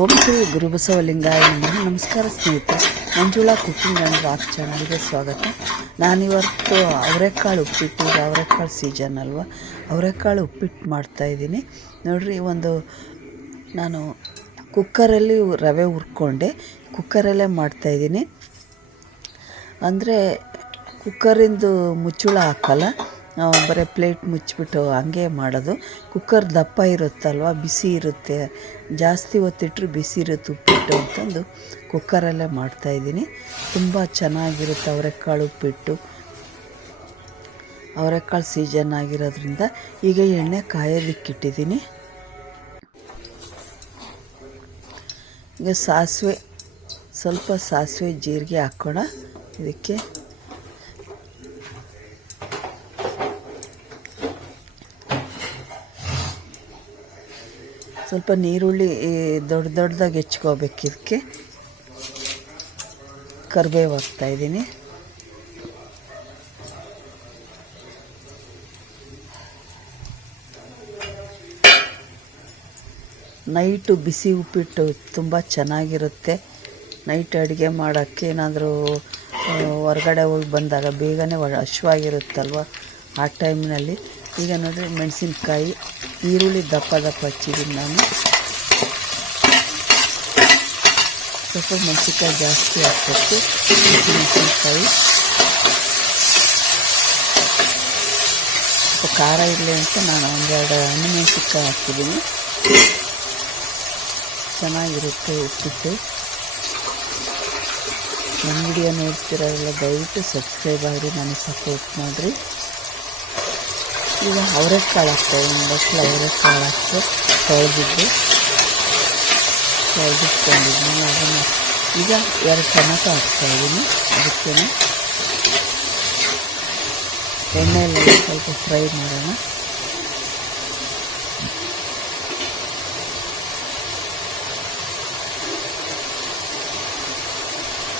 ಓಂ ಶ್ರೀ ಗುರುಬಸವಲಿಂಗಾಯ ನಮಃ ನಮಸ್ಕಾರ ಸ್ನೇಹಿತರೆ, ಮಂಜುಳಾ ಕುಕಿಂಗ್ ಆ್ಯಂಡ್ ರಾಕ್ ಚಾನಲ್ಗೆ ಸ್ವಾಗತ. ನಾನಿವತ್ತು ಅವರೆಕಾಳು ಉಪ್ಪಿಟ್ಟು ಈಗ ಅವರೆಕಾಳು ಸೀಸನ್ ಅಲ್ವಾ? ಅವರೆಕಾಳು ಉಪ್ಪಿಟ್ಟು ಮಾಡ್ತಾಯಿದ್ದೀನಿ ನೋಡಿರಿ ಒಂದು ನಾನು ಕುಕ್ಕರಲ್ಲಿ ರವೆ ಹುರ್ಕೊಂಡೆ. ಕುಕ್ಕರಲ್ಲೇ ಮಾಡ್ತಾಯಿದ್ದೀನಿ ಅಂದರೆ ಕುಕ್ಕರಿಂದು ಮುಚ್ಚಳ ಹಾಕಲ್ಲ. ಬರೀ ಪ್ಲೇಟ್ ಮುಚ್ಚಿಬಿಟ್ಟು ಹಂಗೆ ಮಾಡೋದು. ಕುಕ್ಕರ್ ದಪ್ಪ ಇರುತ್ತಲ್ವ, ಬಿಸಿ ಇರುತ್ತೆ. ಜಾಸ್ತಿ ಹೊತ್ತಿಟ್ರೆ ಬಿಸಿ ಇರುತ್ತೆ ಉಪ್ಪಿಟ್ಟು ಅಂತಂದು ಕುಕ್ಕರಲ್ಲೇ ಮಾಡ್ತಾಯಿದ್ದೀನಿ ತುಂಬ ಚೆನ್ನಾಗಿರುತ್ತೆ ಅವರೆಕಾಳು ಉಪ್ಪಿಟ್ಟು. ಅವರೆಕಾಳು ಸೀಸನ್ ಆಗಿರೋದ್ರಿಂದ ಈಗ ಎಣ್ಣೆ ಕಾಯೋದಿಕ್ಕಿಟ್ಟಿದ್ದೀನಿ ಈಗ ಸಾಸಿವೆ, ಸ್ವಲ್ಪ ಸಾಸಿವೆ ಜೀರಿಗೆ ಹಾಕೋಣ. ಇದಕ್ಕೆ ಸ್ವಲ್ಪ ನೀರುಳ್ಳಿ ದೊಡ್ಡ ದೊಡ್ಡದಾಗಿ ಹೆಚ್ಕೋಬೇಕು ಇದಕ್ಕೆ. ಕರಿಬೇವು ಹಾಕ್ತಾಯಿದ್ದೀನಿ ನೈಟು ಬಿಸಿ ಉಪ್ಪಿಟ್ಟು ತುಂಬ ಚೆನ್ನಾಗಿರುತ್ತೆ. ನೈಟ್ ಅಡುಗೆ ಮಾಡೋಕ್ಕೆ ಏನಾದರೂ ಹೊರಗಡೆ ಹೋಗಿ ಬಂದಾಗ ಬೇಗನೆ ಹಶ್ವಾಗಿರುತ್ತಲ್ವ ಆ ಟೈಮ್ನಲ್ಲಿ. ಈಗ ನೋಡಿರಿ ಮೆಣಸಿನ್ಕಾಯಿ, ಈರುಳ್ಳಿ ದಪ್ಪ ದಪ್ಪ ಹಚ್ಚಿದ್ದೀನಿ ನಾನು ಸ್ವಲ್ಪ ಮೆಣಸಿನ್ಕಾಯಿ ಜಾಸ್ತಿ ಹಾಕ್ಬೇಕು. ಮೆಣಸಿನ್ಕಾಯಿ. ಸ್ವಲ್ಪ ಖಾರ ಇರಲಿ ಅಂತ ನಾನು ಒಂದೆರಡು ಹಣ್ಣು ಮೆಣಸಿನ್ಕಾಯಿ ಹಾಕಿದ್ದೀನಿ. ಚೆನ್ನಾಗಿರುತ್ತೆ ಉಪ್ಪಿಟ್ಟು. ನನ್ನ ವಿಡಿಯೋ ನೋಡ್ತಿರೋರೆಲ್ಲ ದಯವಿಟ್ಟು ಸಬ್ಸ್ಕ್ರೈಬ್ ಆಗಿ ನನಗೆ ಸಪೋರ್ಟ್ ಮಾಡಿರಿ. ಈಗ ಅವರೆಕಾಳು ಹಾಕ್ತೇವೆ ಒಂದು ಬಟ್ಲು ಅವರೆಕಾಳು ಹಾಕಿ ತೊಳೆದಿದ್ದು ತೊಳೆದಿಟ್ಕೊಂಡಿದ್ದೀನಿ ಅದನ್ನು ಈಗ ಎರಡು ಟೊಮೆಟೊ ಹಾಕ್ತಾಯಿದ್ದೀನಿ ಅದಕ್ಕೆ ಎಣ್ಣೆಯಲ್ಲಿ ಸ್ವಲ್ಪ ಫ್ರೈ ಮಾಡೋಣ.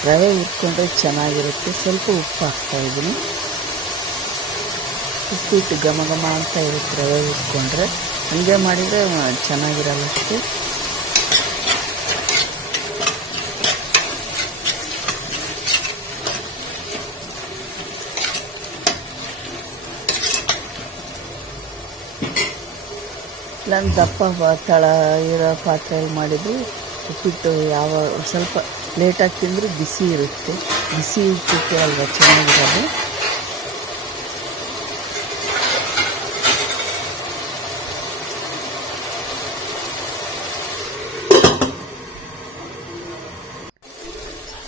ರವೆ ಹುರ್ಕೊಂಡ್ರೆ ಚೆನ್ನಾಗಿರುತ್ತೆ. ಸ್ವಲ್ಪ ಉಪ್ಪು ಹಾಕ್ತಾಯಿದ್ದೀನಿ ಉಪ್ಪಿಟ್ಟು ಘಮ ಘಮ ಅಂತ ಇರುತ್ತೆ ರವೆ ಉಟ್ಕೊಂಡ್ರೆ ಹೀಗೆ ಮಾಡಿದರೆ ಚೆನ್ನಾಗಿರಲ್ಲ ಅಷ್ಟು. ನಾನು ದಪ್ಪ ತಳ ಇರೋ ಪಾತ್ರೆಯಲ್ಲಿ ಮಾಡಿದ್ದು ಉಪ್ಪಿಟ್ಟು ಯಾವ ಸ್ವಲ್ಪ ಲೇಟಾಗಿ ತಿಂದರೂ ಬಿಸಿ ಇರುತ್ತೆ. ಬಿಸಿ ಉಪ್ಪಿಟ್ಟು ಅಲ್ವಾ ಚೆನ್ನಾಗಿರೋದು.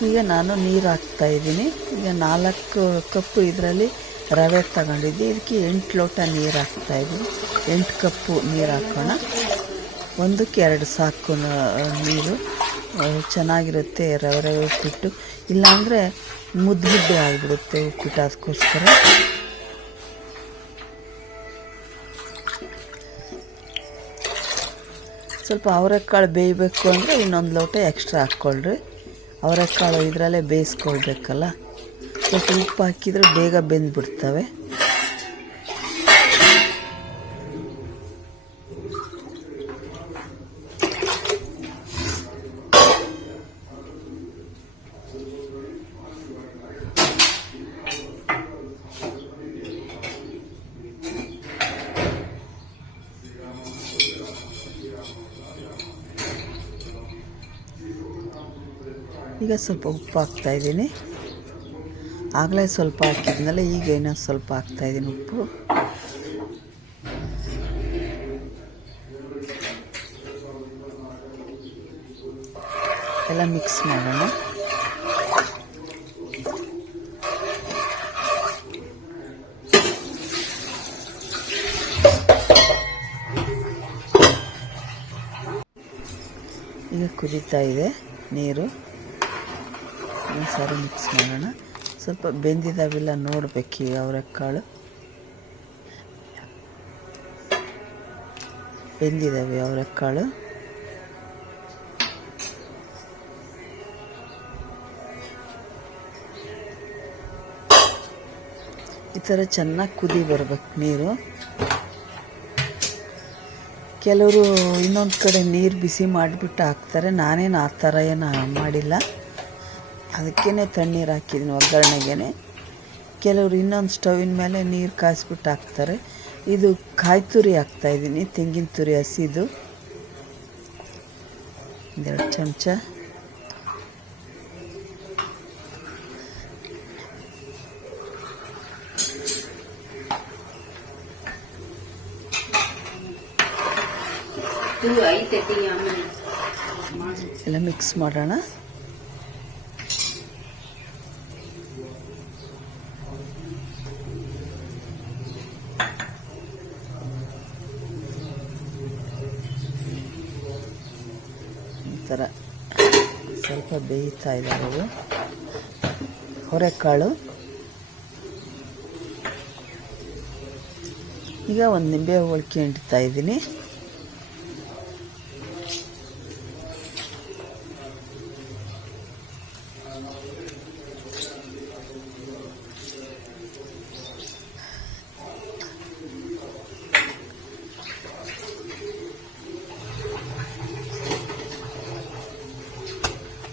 ಈಗ ನಾನು ನೀರು ಹಾಕ್ತಾ ಇದ್ದೀನಿ. ಈಗ ನಾಲ್ಕು ಕಪ್ಪು ಇದರಲ್ಲಿ ರವೆ ತಗೊಂಡಿದ್ದೆ. ಇದಕ್ಕೆ ಎಂಟು ಲೋಟ ನೀರು ಹಾಕ್ತಾ ಇದ್ದೀನಿ. ಎಂಟು ಕಪ್ಪು ನೀರು ಹಾಕೋಣ. ಒಂದಕ್ಕೆ ಎರಡು ಸಾಕು ನೀರು. ಚೆನ್ನಾಗಿರುತ್ತೆ ರವೆ ರವೆ ಉಪ್ಪಿಟ್ಟು. ಇಲ್ಲಾಂದರೆ ಮುದ್ದು ಆಗಿಬಿಡುತ್ತೆ ಉಪ್ಪಿಟ್ಟು ಅದಕ್ಕೋಸ್ಕರ. ಸ್ವಲ್ಪ ಅವರೆಕಾಳು ಬೇಯಬೇಕು ಅಂದರೆ ಇನ್ನೊಂದು ಲೋಟ ಎಕ್ಸ್ಟ್ರಾ ಹಾಕ್ಕೊಳ್ರಿ. ಅವರೆಕಾಳು ಇದರಲ್ಲೇ ಬೇಯಿಸ್ಕೊಳ್ಬೇಕಲ್ಲ? ಸ್ವಲ್ಪ ಉಪ್ಪು ಹಾಕಿದರೆ ಬೇಗ ಬೆಂದ್ಬಿಡ್ತವೆ. ಈಗ ಸ್ವಲ್ಪ ಉಪ್ಪು ಹಾಕ್ತಾಯಿದ್ದೀನಿ ಆಗಲೇ ಸ್ವಲ್ಪ ಹಾಕಿದ್ನಲ್ಲ ಈಗ ಇನ್ನೊಂದು ಸ್ವಲ್ಪ ಹಾಕ್ತಾಯಿದ್ದೀನಿ ಉಪ್ಪು. ಎಲ್ಲ ಮಿಕ್ಸ್ ಮಾಡೋಣ. ಈಗ ಕುದೀತಾ ಇದೆ ನೀರು. ಸಾರಿ ಮಿಕ್ಸ್ ಮಾಡೋಣ. ಸ್ವಲ್ಪ ಬೆಂದಿದಾವೆಲ್ಲ ನೋಡಬೇಕು ಈಗ ಅವರೆಕಾಳು ಬೆಂದಿದ್ದಾವೆ ಅವರೆಕಾಳು ಈ ಥರ ಚೆನ್ನಾಗಿ ಕುದಿ ಬರ್ಬೇಕು ನೀರು. ಕೆಲವರು ಇನ್ನೊಂದು ಕಡೆ ನೀರು ಬಿಸಿ ಮಾಡಿಬಿಟ್ಟು ಹಾಕ್ತಾರೆ. ನಾನೇನು ಆ ಥರ ಏನು ಮಾಡಿಲ್ಲ. ಅದಕ್ಕೇ ತಣ್ಣೀರು ಹಾಕಿದ್ದೀನಿ ಒಗ್ಗರಣೆಗೆ ಕೆಲವರು ಇನ್ನೊಂದು ಸ್ಟವಿನ ಮೇಲೆ ನೀರು ಕಾಯಿಸ್ಬಿಟ್ಟು ಹಾಕ್ತಾರೆ. ಇದು ಕಾಯಿ ತುರಿ ಹಾಕ್ತಾಯಿದ್ದೀನಿ ತೆಂಗಿನ ತುರಿ ಹಸಿದು. ಒಂದೆರಡು ಚಮಚ. ಎಲ್ಲ ಮಿಕ್ಸ್ ಮಾಡೋಣ. ಥರ ಸ್ವಲ್ಪ ಬೇಯ್ತಾ ಇದ್ದಾರೆ ಅವು ಹೊರೆಕಾಳು. ಈಗ ಒಂದು ನಿಂಬೆ ಹೋಳಿಕೆ ಇಡ್ತಾ ಇದ್ದೀನಿ.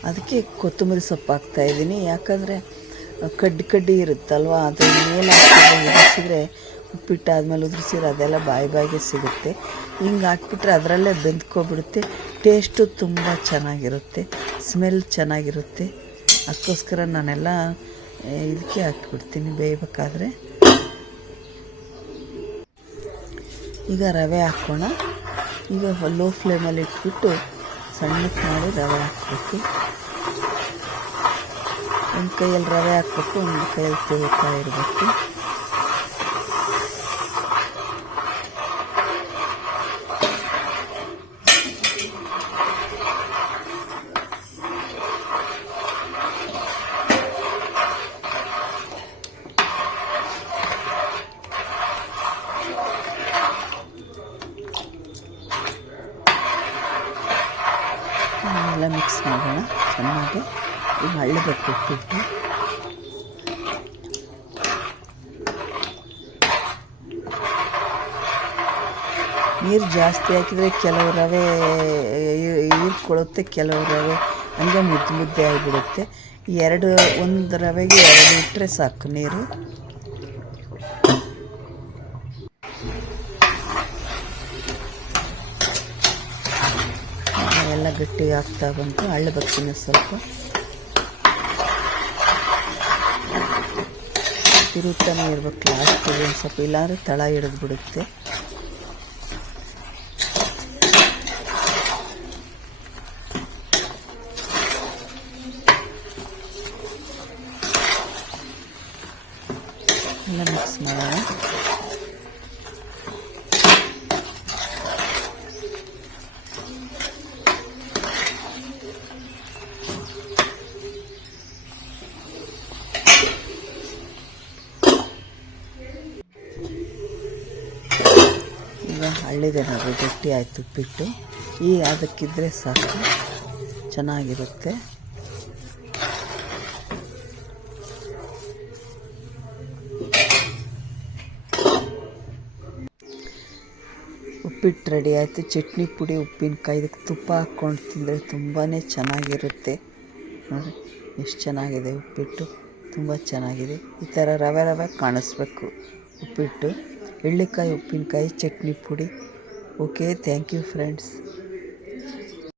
ಅದಕ್ಕೆ ಕೊತ್ತಂಬರಿ ಸೊಪ್ಪು ಹಾಕ್ತಾ ಇದ್ದೀನಿ. ಯಾಕಂದರೆ ಕಡ್ಡಿ ಕಡ್ಡಿ ಇರುತ್ತಲ್ವ ಅದು ಮೇಲೆ ಹಾಕಿದ್ರೆ ಉಪ್ಪಿಟ್ಟು ಆದಮೇಲೆ ಉದುರಿಸಿದ್ರೆ ಅದೆಲ್ಲ ಬಾಯಿ ಬಾಯಿಗೆ ಸಿಗುತ್ತೆ. ಹಿಂಗೆ ಹಾಕ್ಬಿಟ್ರೆ ಅದರಲ್ಲೇ ಬೆಂದ್ಕೊಬಿಡುತ್ತೆ. ಟೇಸ್ಟು ತುಂಬ ಚೆನ್ನಾಗಿರುತ್ತೆ. ಸ್ಮೆಲ್ ಚೆನ್ನಾಗಿರುತ್ತೆ. ಅದಕ್ಕೋಸ್ಕರ ನಾನೆಲ್ಲ ಇದಕ್ಕೆ ಹಾಕ್ಬಿಡ್ತೀನಿ ಬೇಯಬೇಕಾದ್ರೆ. ಈಗ ರವೆ ಹಾಕೋಣ. ಈಗ ಲೋ ಫ್ಲೇಮಲ್ಲಿ ಇಟ್ಬಿಟ್ಟು ಸಣ್ಣಕ್ಕೆ ಮಾಡಿ ರವೆ ಹಾಕಬೇಕು ಒಂದು ಕೈಯಲ್ಲಿ ರವೆ ಹಾಕ್ಬೇಕು ಒಂದು ಕೈಯಲ್ಲಿ ತೆಗಿತಾ ಇರಬೇಕು ಎಲ್ಲ ಮಿಕ್ಸ್ ಮಾಡೋಣ ಚೆನ್ನಾಗಿ ನೀರು ಜಾಸ್ತಿ ಹಾಕಿದರೆ ಕೆಲವು ರವೆ ಹೀರ್ಕೊಳ್ಳುತ್ತೆ ಕೆಲವು ರವೆ. ಹಂಗೆ ಮುದ್ದೆ ಮುದ್ದೆ ಆಗಿಬಿಡುತ್ತೆ. ಎರಡು, ಒಂದು ರವೆಗೆ ಎರಡು ಇಟ್ಟರೆ ಸಾಕು ನೀರು. ಎಲ್ಲ ಗಟ್ಟಿ ಆಗ್ತಾ ಬಂತು. ಹಳ್ಳ ಬಕ್ಕಿನ ಸ್ವಲ್ಪ. ತಿರುಗ್ತಾನೆ ಇರ್ಬೇಕು ಲಾಸ್ಟಿಗೆ ಒಂದು ಸ್ವಲ್ಪ ಇಲ್ಲಾಂದ್ರೆ ತಳ ಹಿಡಿದು ಬಿಡುತ್ತೆ ಎಲ್ಲ ಮಿಕ್ಸ್ ಮಾಡೋಣ ಈಗ ಹಳ್ಳಿದೆ ಗಟ್ಟಿಯಾಯಿತು ಗಟ್ಟಿ ಆಯಿತು ಉಪ್ಪಿಟ್ಟು ಈ ಅದಕ್ಕಿದ್ರೆ ಸಾಕು. ಚೆನ್ನಾಗಿರುತ್ತೆ. ಉಪ್ಪಿಟ್ಟು ರೆಡಿ ಆಯಿತು. ಚಟ್ನಿ ಪುಡಿ, ಉಪ್ಪಿನಕಾಯಿ, ಇದಕ್ಕೆ ತುಪ್ಪ ಹಾಕ್ಕೊಂಡು ತಿಂದರೆ ತುಂಬಾ ಚೆನ್ನಾಗಿರುತ್ತೆ. ನೋಡಿ ಎಷ್ಟು ಚೆನ್ನಾಗಿದೆ ಉಪ್ಪಿಟ್ಟು. ತುಂಬ ಚೆನ್ನಾಗಿದೆ. ಈ ಥರ ರವೆ ರವೆ ಕಾಣಿಸ್ಬೇಕು ಉಪ್ಪಿಟ್ಟು. ಎಳ್ಳಿಕಾಯಿ ಉಪ್ಪಿನಕಾಯಿ ಚಟ್ನಿ ಪುಡಿ. Okay thank you friends